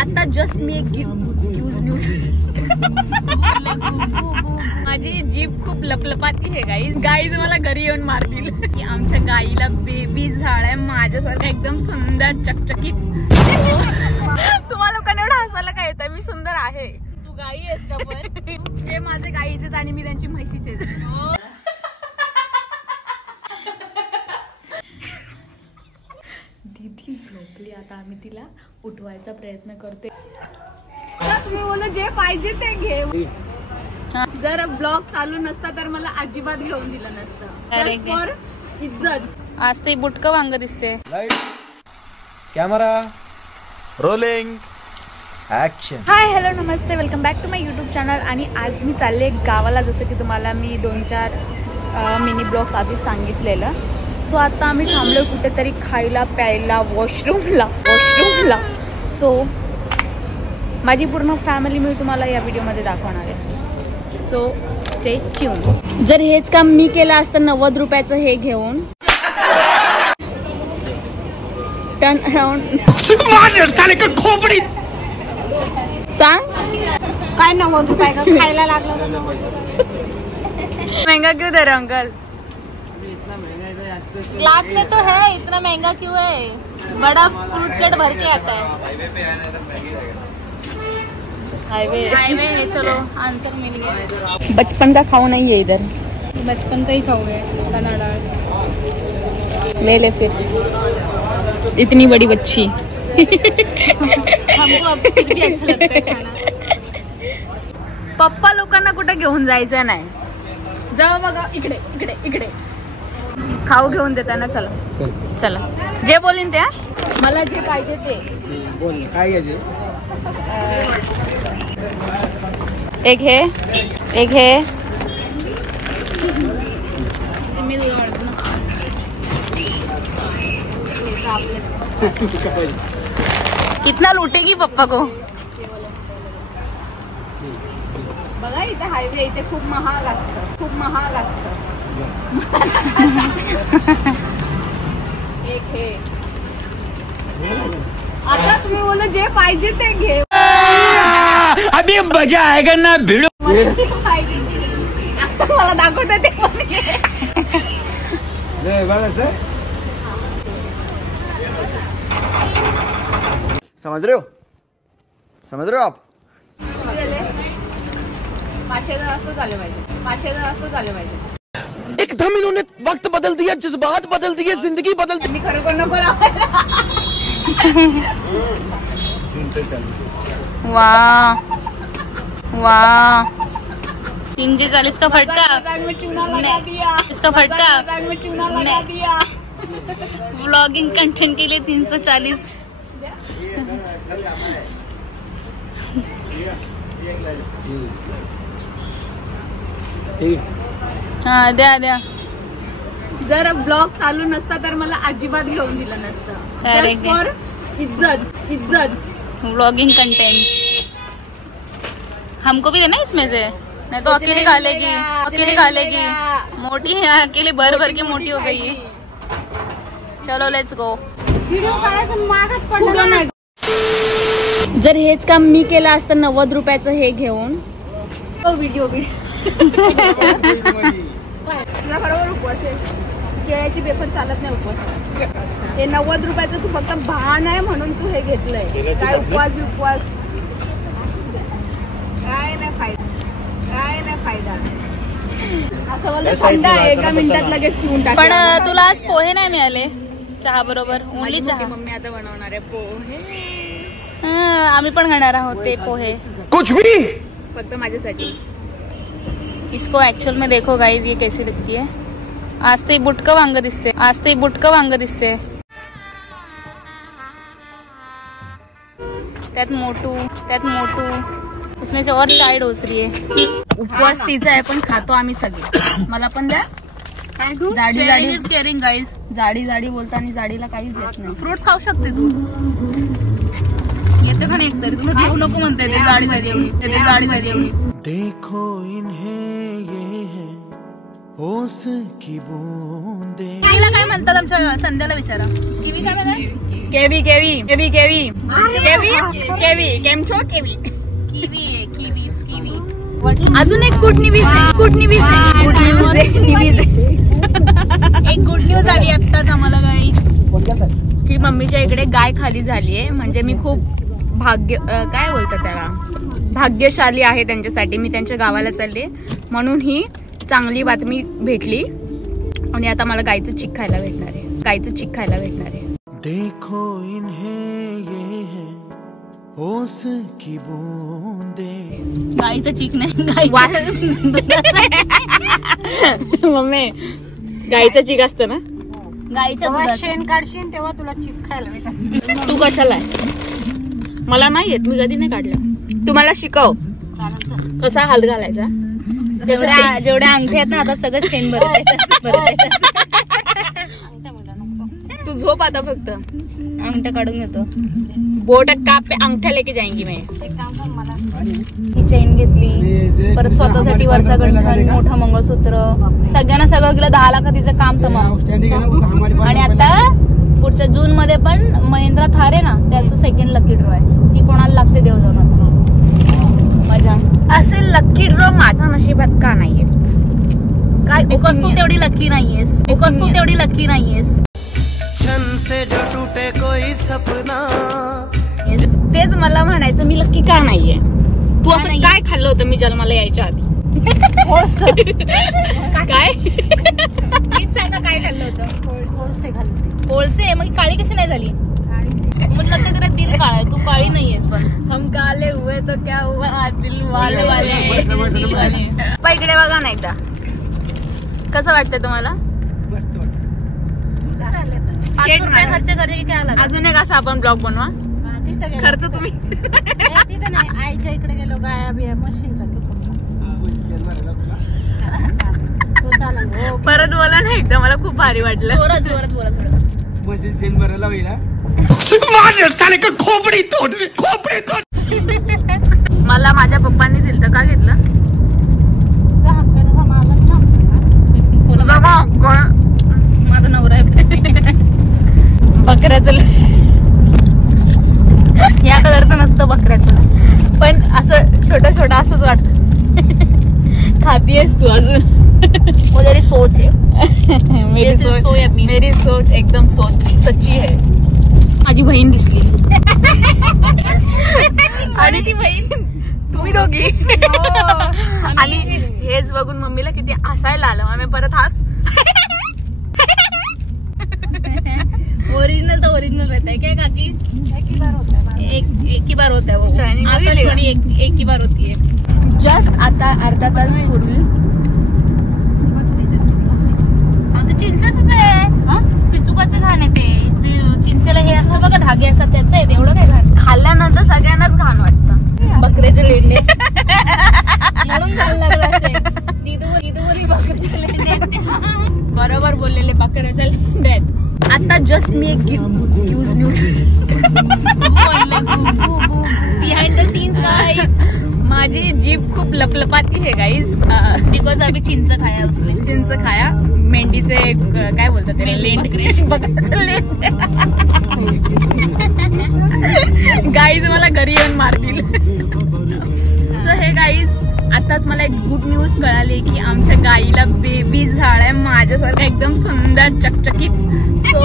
आता जस्ट मी एक न्यूज माझी जीभ खूप लपलपाती आहे गाईज मला घरी येऊन मारतील की आमच्या गाईला बेबी झाड आहे माझ्यासारखं एकदम सुंदर चकचकीत. तुम्हाला लोकांना एवढं हसायला काय येतं? मी सुंदर आहे. तू गाई आहेस का? पण ते माझे गाईचे आणि मी त्यांची म्हशीचे. दीदी झोपली आता आम्ही तिला उठवायचा प्रयत्न करते. तुम्ही बोला जे पाहिजे ते घे. जर ब्लॉग चालू नसता तर मला अजिबात घेऊन दिलं नसतं. फॉर इज्जत. आज ते बुटकं वांग दिसते. Camera rolling action. Hi hello namaste welcome back to my YouTube channel. आणि आज मी चालले गावाला, जसं की तुम्हाला मी 2-4 मिनी ब्लॉग्स आधीच सांगितलेलं. सो आता आम्ही थांबलो कुठेतरी खायला प्यायला वॉशरूमला. सो माझी पूर्ण फॅमिली मी तुम्हाला या व्हिडिओमध्ये दाखवणार आहे. So stay tune. जर हेच काम मी केलं असतं 90 रुपयाचं हे घेऊन टर्न अराउंड सांग काय 90 रुपये का खायला लागलं. महंगा क्यों दे रहे अंकल? क्लास में तो है, इतना महंगा क्यों है? बड़ा फ्रूट प्लेट भर के आता है. हाईवे है. चलो आंसर मिल गया. बचपन का खाओ नहीं है इधर. बचपन का ही खाओगे चना दाल. ले फिर इतनी बड़ी बच्ची. हमको अब फिर भी अच्छा लगता है खाना. पप्पा लोकांना कुठे घेऊन जायचं नाही. जाऊ बघा इकडे खाऊ घेऊन देताना. चला जे बोलीन त्या मला जे पाहिजे ते बोल. काय घ्यायचे? एक है कितना लूटेगी पप्पा को? बघा इथे हायवे इथे खूप महाग असतं. एक हे. आता तुम्ही बोला जे पाहिजे ते घे. अभी मजा आएगा ना भिड़ो. मला दाखवते ते समझ रहे हो आप? 500 असं झालं पाहिजे. एकदम इन्होंने वक्त बदल दिया, जज्बात बदल दिए, जिंदगी बदल दी. मी खरं कोण नको. वाह 340 का फटका. में चूना लगा दिया. इसका फटका में चूना लगा दिया. व्लॉगिंग कंटेंट के लिए 340. हाँ द्या. जर ब्लॉग चालू नसता तर मला अजिबात घेऊन दिलं नसतं. फॉर इज्जत. व्लॉगिंग कंटेंट हमको भी देना इसमें से, नहीं तो अकेले खा लेगी. मोटी है अकेले भर के मोटी हो गई है. चलो लेट्स गो. जर हेच काम मी केलं असतं 90 रुपयाचं हे घेऊन व्हिडिओ बरोबर उपवास आहे. केळ्याची बेफर चालत नाही उपवास. हे 90 रुपयाचं तू फक्त भान आहे म्हणून तू हे घेतलंय. काय उपवास काय नाही फायदा. असं मला थंड आहे, एका मिनिटात लगेच पिऊन टाक. पण तुला आज पोहे नाही मिळाले चहा बरोबर? ओनली चहा. मम्मी आता बनवणार आहे पोहे. आम्ही पण खाणार आहोत ते पोहे. कुछ भी फक्त माझ्यासाठी. इसको एक्चुअल में देखो गाइज ये कैसी लगती है. आज ते बुटकं वांग दिसते. त्यात मोटू इसमें से और चाय डोस रही है. उपवास तिचा आहे पण खातो आम्ही सगळे. मला पण द्या. Caring guys. जाडी बोलता आणि जाडीला काहीच देत नाही. फ्रुट्स खाऊ शकते तू. येते का नाही एकतरी? तुला घेऊ नको म्हणते ते जाडी झाली एवढी. देखो इन्हें ये है ओस की बूंदे. किवीला काय म्हणतात आमच्या संध्याला विचारा. किवी काय म्हणतात? केवी केवी केवी केवी केवी केवी केम छो केवी अजून एक गुड न्यूज एक गुड न्यूज आली आत्ताच आम्हाला गाईस की मम्मीच्या इकडे गाय खाली झालीये. म्हणजे मी खूप काय बोलतात त्याला भाग्यशाली आहे त्यांच्यासाठी. मी त्यांच्या गावाला चालले म्हणून ही चांगली बातमी भेटली आणि आता मला गायचं चीक खायला भेटणार आहे. देखो इन्हें ये है ओस की बूंदे. गाईचं चीक नाही मम्मी गायचं चीक असतं ना. गाईचं शेण काढशील तेव्हा तुला चिक खायला भेटत. तू कशाला आहे? मला नाही येत, मी कधी नाही काढलं. तुम्हाला शिकव कसा हात घालायचा. जेवढ्या अंगठ्या आहेत ना आता सगळं शेण भरत. तू झोप आता फक्त. अंगठा काढून घेतो. बोट काप पे अंगठा लेके जाएंगी मैं. ही चेन घेतली परत स्वतःसाठी वरचा गंठण मोठं मंगळसूत्र सगळ्यांना सगळं गेलं 10 लाखाचं काम तमाम. आणि आता पुढच्या जून मध्ये पण महिंद्रा थार आहे ना त्याचं सेकंड लकी ड्रॉ आहे. ती कोणाला लागते देव जाऊन आता मजा. असे लकी ड्रॉ माझ्या नशिबात का नाहीये? काय बिकॉज तू तेवढी लकी नाहीयेस. छन से जो टूटे कोई सपना. तेच मला म्हणायचं मी लकी का नाहीये. तू असं काय खाल्लं होतं मी जन्माला यायच्या आधी? काय काय खाल्लं होतं? कोळसे. मग काळी कशी नाही झाली? म्हटलं ते तेरा दिल काळा आहे, तू काळी नाहीयेस. पण हम काले हुए तो क्या हुआ दिल वाले वाले. इकडे बघा ना एकदा. कसं वाटतंय तुम्हाला? 500 रुपये खर्च करायचे की काय लागला? अजून एक असा आपण ब्लॉग बनवा. खर्च तुम्ही तिथे नाही. आईच्या इकडे गेलो गाया बिया मशीनचा परत बोला ना एकदा. मला खूप भारी वाटलं. जोरात बोला. मशीन सेल भरायला होईल. मला माझ्या पप्पांनी दिलं तर का घेतलं? माझा नवरा आहे. बकऱ्याचं या कलरचं नसतं बकऱ्याचं. पण असं छोटं असंच वाटत. खातीयस तू अजून? वो तेरी सोच है. मेरी सोच एकदम सच्ची है. माझी बहीण दिसली आणि ती बहीण तुम्ही दोघी. आणि हेच बघून मम्मीला किती हसायला आलं. आम्ही परत ओरिजिनल तो ओरिजिनल रहता है क्या काकी? एक ही बार होता है वो. आकाशवाणी एक ही बार होती है. जस्ट आता अर्धा तास पूर्वी चिंचेच आहे. चिचुकाचं घाण आहे ते. चिंचेला हे असतं बघा धागे असतात त्याचं आहे. एवढं काय घाण? खाल्ल्यानंतर सगळ्यांनाच घाण वाटतं. बकऱ्याचे लेंडे म्हणून घाण लागलं असेल. दिदूवरी बकऱ्याचे लेंडे. बरोबर बोललेले. बकऱ्याचे लेंडे आहेत. आता जस्ट मी एक news behind the scenes guys. माझी जीभ खूप लपलपाती है गाइस. बिकॉज अभी चिंच खाया उसने. चिंच खाया. मेंढीचे काय बोलतात त्याला? गाईज मला घरी येऊन मारतील. सो हे गाईज आताच मला एक गुड न्यूज कळाली की आमच्या गाईला बेबी झाड आहे माझ्यासारखं एकदम सुंदर चकचकीत. सो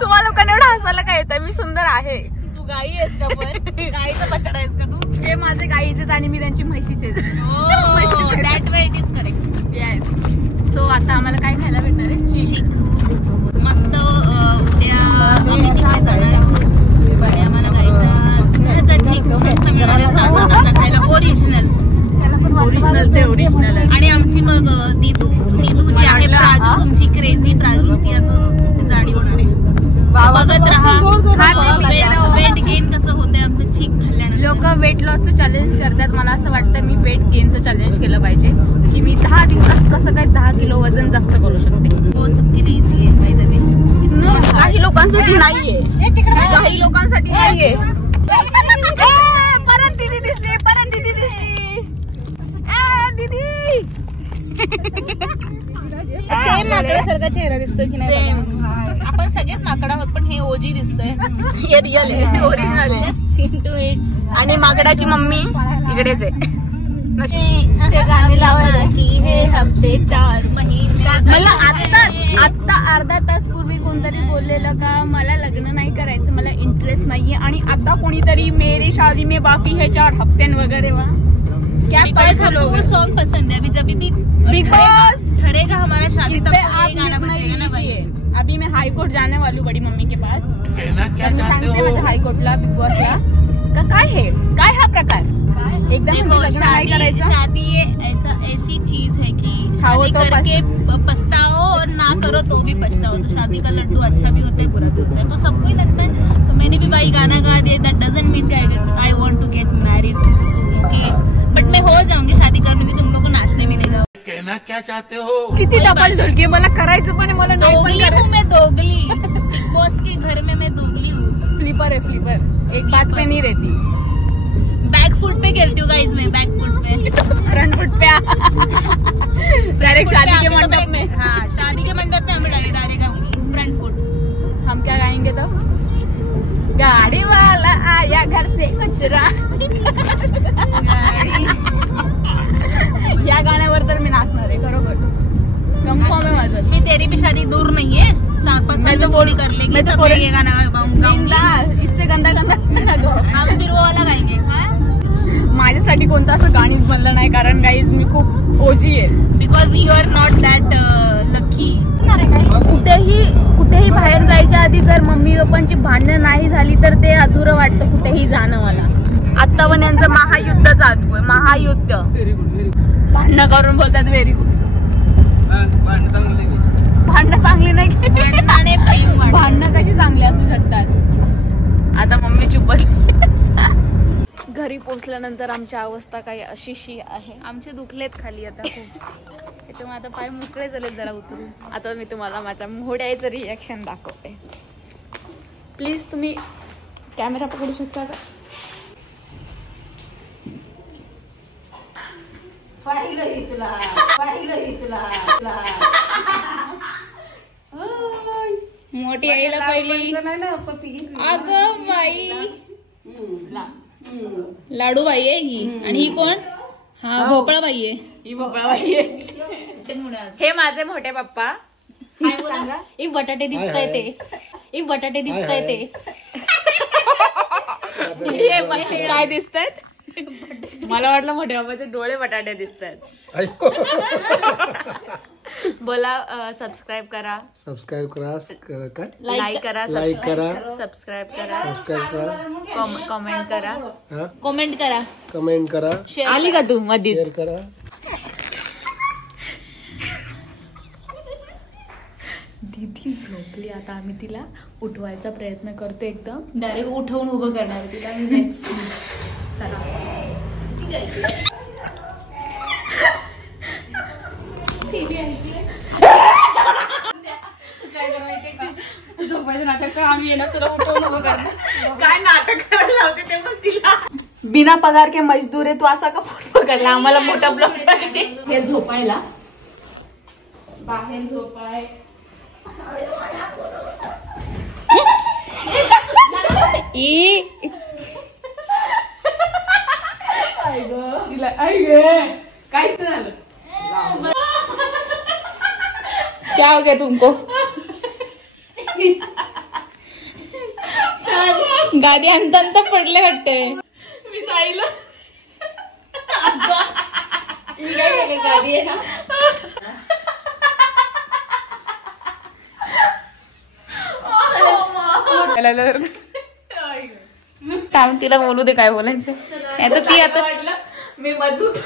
तुम्हाला लोकांना एवढं हसायला काय येतं? मी सुंदर आहे. तू गाई आहेस का? पण गाईचा बछडा आहेस का तू? ते माझे गाईचे आणि मी त्यांची म्हशीचे. That way it is correct. Yes. So आता आम्हाला काय खायला भेटणार आहे? चीक. मस्त. उद्या आम्ही तिकडे जाणार आणि आम्हाला गाईचा दुधाचा चीक मस्त मिळणार आहे. ताजा खायला. ओरिजिनल ते ओरिजिनल. आणि आमची मग दिदू जी आहे प्राजू, तुमची क्रेझी प्राजू, ती अजून जाडी होणार आहे. बघत राहा वेट गेन कसं होतंय आमचं चीक खाल्ल्यानंतर. लोक वेट लॉसचं चॅलेंज करतात. मला असं वाटतं मी वेट गेनचं चॅलेंज केलं पाहिजे की मी 10 दिवसात कसं काय 10 किलो वजन जास्त करू शकते. हो सबके लिए इझी आहे बाय द वे. काही लोकांसाठी नाहीये. काही लोकांसाठी नाहीये. परत दीदी दिसली. दीदी सेम माकडासारखा चेहरा दिसतोय की नाही? आपण सगळेच माकडा आहोत पण हे ओजी दिसतंय. हे रिअल आहे, ओरिजिनल आहे. Just into it. आणि माकडाची मम्मी इकडेच आहे. ते गाणे लावायला की हे हफ्ते 4 महिने. मला आता अर्धा तास पूर्वी कोणतरी बोललेलं का मला लग्न नाही करायचं, मला इंटरेस्ट नाहीये. आणि आता कोणीतरी मेरी शादी में बाकी है 4 हफ्ते वगैरे वा क्या हमको सॉन्ग पसंद है. अभी जब भी बिग बॉस ठरेगा हमारा शादी तब ये गाना बजेगा ना भाई. अभी मैं हाई कोर्ट जाने वाली हूँ बड़ी मम्मी के पास. सांगते माझ्या हाई कोर्टला बिग बॉसला का काय हा प्रकार एकदम शादी ये ऐसी चीज है कि शादी करके पछताओ और ना करो तो भी पछताओ. तो शादी का लड्डू अच्छा भी होता है बुरा भी होता है, तो सबको ही लगता है. तो मैंने भी भाई गाना गा दिया. That doesn't mean I want to get married soon. But मैं हो जाऊंगी, शादी कर लूंगी, तुम लोग को नाचने भी नहीं जाओ. कहना क्या चाहते हो? किती डबल ढोलकी मला करायचं पण मला दोगली हूँ मैं, दोगली. बिग बॉस के घर में मैं दोगली हूँ. फ्लिपर है फ्लिपर, एक बात पे नहीं रहती. बैक फुट पे खेलती हूँ गाइस मैं, बैक फुट पे. फ्रंट फुट पे डायरेक्ट शादी के मंडप में. हाँ, शादी के मंडप में हमें डायरेक्ट गाऊंगी फ्रंट फुट. हम क्या गाएंगे तब? गाड़ी वाला आया घर से कचरा. या गाण्यावर तर मी नाचणार आहे खरोखर. कन्फर्म आहे माझं. फिर तेरी भी शादी दूर नहीं है, 4-5 साल तो पूरी कर लेगी तब मैं ये गाना गाऊंगी. इससे गंदा हम फिर वो वाला गाएंगे. माझ्यासाठी कोणतं असं गाणीच बनलं नाही, कारण गाईज मी खूप ओजी आहे. Because you are not that lucky. कुठेही बाहेर जायच्या आधी जर मम्मी पप्पांची भांडणं नाही झाली तर ते अधुरं वाटतं कुठेही जाणं मला. आता पण यांचं महायुद्ध चालू आहे, महायुद्ध. भांडणं करून बोलतात व्हेरी गुड. भांडणं चांगली नाही, भांडणं कशी चांगली असू शकतात. आता मम्मी चुप बसली. घरी पोहोचल्यानंतर आमची अवस्था काही अशीशी आहे. आमचे दुखलेत खाली आता खूप, त्याच्यामुळे आता पाय मोकळे झालेत जरा उतरून. आता मी तुम्हाला माझ्या मोहड्याचं रिॲक्शन दाखवते. प्लीज तुम्ही कॅमेरा पकडू शकता का? मोठी आईला पहिली. अगं बाई, लाडू बाई आहे ही. आणि ही कोण? हा भोपळा बाई आहे. ही भोपळाबाई आहे. हे माझे मोठे पप्पा. एक बटाटे दिसताय ते, एक बटाटे दिसताय ते. काय दिसतात? मला वाटलं मोठ्या बाबाचे डोळे बटाटे दिसतात. बोला सबस्क्राईब करा, सबस्क्राईब करा, काय लाईक करा, लाईक करा, सबस्क्राईब करा, सबस्क्राईब करा, कमेंट करा, कमेंट करा, कमेंट करा. आली का तू मध्ये? शेअर करा. दीदी झोपली. आता आम्ही तिला उठवायचा प्रयत्न करतो. एकदम डायरेक्ट उठवून उभं करणार तिला. नेक्स्ट चला ठीक आहे. झोपायचं नाटक कर, आम्ही येणार तुला उठवून उभं करणार. काय नाटक करायला लावते ते पण तिला. बिना पगार के मजदूर आहे तू, असा का फोन पकडला? आम्हाला मोठा ब्लॉग पाहिजे. हे झोपायला बाहेर झोपाय. काय झालं? क्या हो गया तुमको? गादी अंत पडले वाटते. मी जाईल. गादी आहे ना. थांब तिला बोलू दे काय बोलायचं. आता ती आता मी मजूत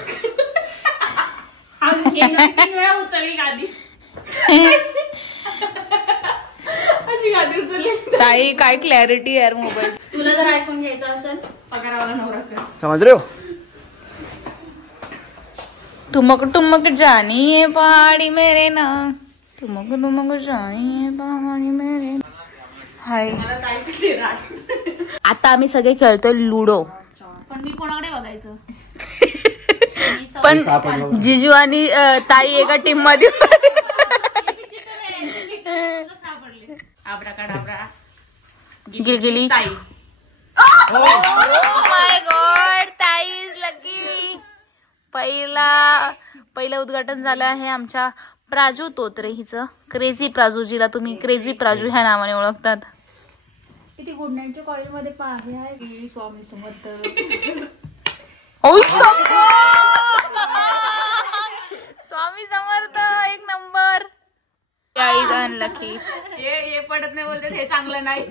उचलली गादी. अशी गादी उचलली. ताई काय क्लॅरिटी यार मोबाईल. तुला जर आयफोन घ्यायचा असेल पगारावाला नवरा कर. समझ रहे हो? ठुमक ठुमक जानी है पहाड़ी मेरे ना, ठुमक ठुमक जानी है पहाड़ी मेरे. हाय. आता आम्ही सगळे खेळतोय लुडो. पण मी कोणाकडे बघायचं? पण जिजू आणि ताई एका टीम मध्ये. गिलगिली माय गॉड, ताई इज लकी. पहिलं उद्घाटन झालं आहे आमच्या प्राजू तोत्रे हिचं. क्रेझी प्राजू, जिला तुम्ही क्रेझी प्राजू ह्या नावाने ओळखतात. किती गुड नाईटच्या कॉलेजमध्ये पाहे आहे स्वामी समर्थ. स्वामी समर्थ एक नंबर. Guys unlucky. हे पडत नाही बोलते, हे चांगलं नाही.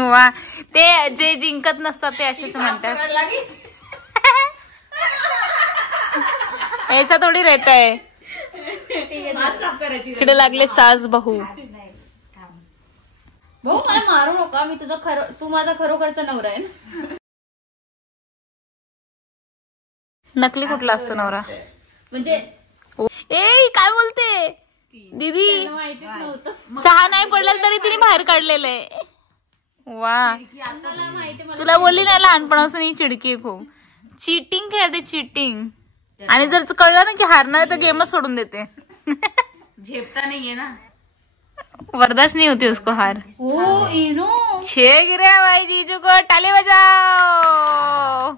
वा, ते जे जिंकत नसतात ते असेच म्हणतात. ऐसा थोडी रहता है. इकडे लागले सास बहू. भाऊ मला मारू नका, मी तू माझा खरोखरचा नवरा आहे. नकली कुठला असतो नवरा म्हणजे ए काय बोलते दीदी. 6 नाही पडलेलं तरी तिने बाहेर काढलेलं आहे. वा, तुला बोलली ना लहानपणापासून ही चिडकी आहे खूप. चीटिंग खेळते, चीटिंग. आणि जर कळलं ना की हारणार तर गेमच सोडून देते. झेपता नाहीये ना, बर्दाश्त नहीं होती उसको हार. ओ इनो 6 गिरे भाई जीजू को टाले बजाओ.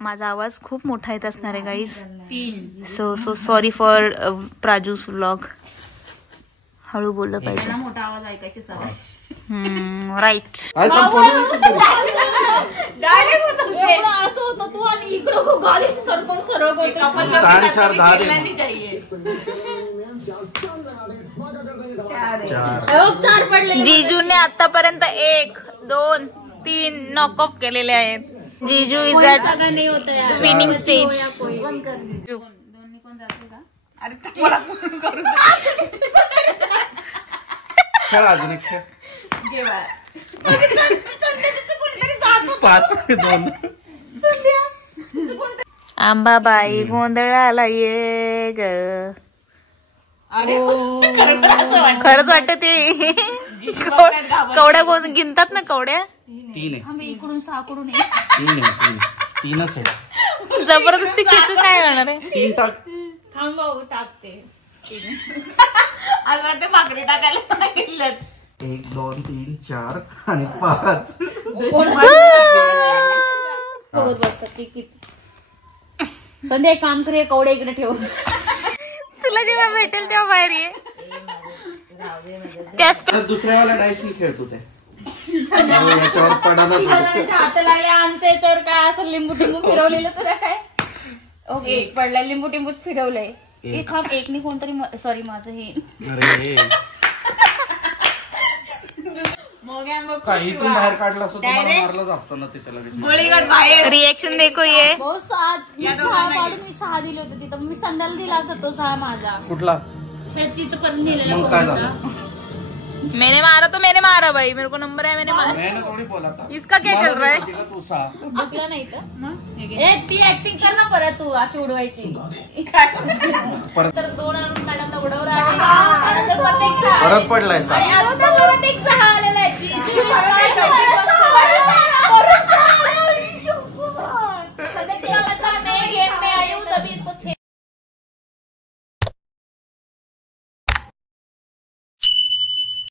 माझा आवाज खूप मोठा येत असणार आहे guys. So sorry for Praju's vlog. हळू बोललं पाहिजे. मोठा आवाज ऐकायची सवय. राईट. असं होतं तू आणि इकडं गाडी सरकून सरळ करते. 4 पडले. जीजूने आतापर्यंत 1, 2, 3 नॉक ऑफ केलेले आहेत. जीजू इज ॲट विनिंग स्टेज. खेळ अजून एक खेळ. 5, 2. आंबाबाई गोंधळाला ये ग. खरंच वाटत ते कवड्या गिनतात ना, कवड्या 3 आहे. इकडून 6 कडून 3च आहे. जबरदस्ती खेचू काय करणार आहे. 3 टाक. थांबाऊ टाकते. आज वाटते भाकरी टाकायला सांगितलं. 1, 2, 3, 4 आणि 5. बघत बसतात किती. संध्या एक काम करे, कवडे इकडे ठेव. तुला जेव्हा भेटेल तेव्हा बाहेर ये. दुसऱ्यावाला डायशी खेळतो ते. याच्यावर पडायला हात लागले आमच्या याच्यावर. काय असं लिंबू टिंबू फिरवलेलं तुला काय. ओके पडलाय लिंबू टिंबूच फिरवलंय. एकनी कोणतरी सॉरी माझं हे इथून बाहेर काढला असतो मारलाच असतो ना तिथे लगेच. रिएक्शन देखो ये. 6 काढून मी 6 दिले होते तिथं. मी संध्याला दिला असत तो 6 माझा. कुठला तिथं परत नेलेला. मैंने मारा तो मैंने मारा भाई. मेरे को नंबर है, मैंने मारा. मैंने थोड़ी बोला था. इसका क्या चल रहा है. बघला नाही तर ती ऍक्टिंग कर ना परत तू अशी उडवायची. तर 2 आणून मॅडमला उडवला. परत पडलाय. परत एक 6 आलेला आहे.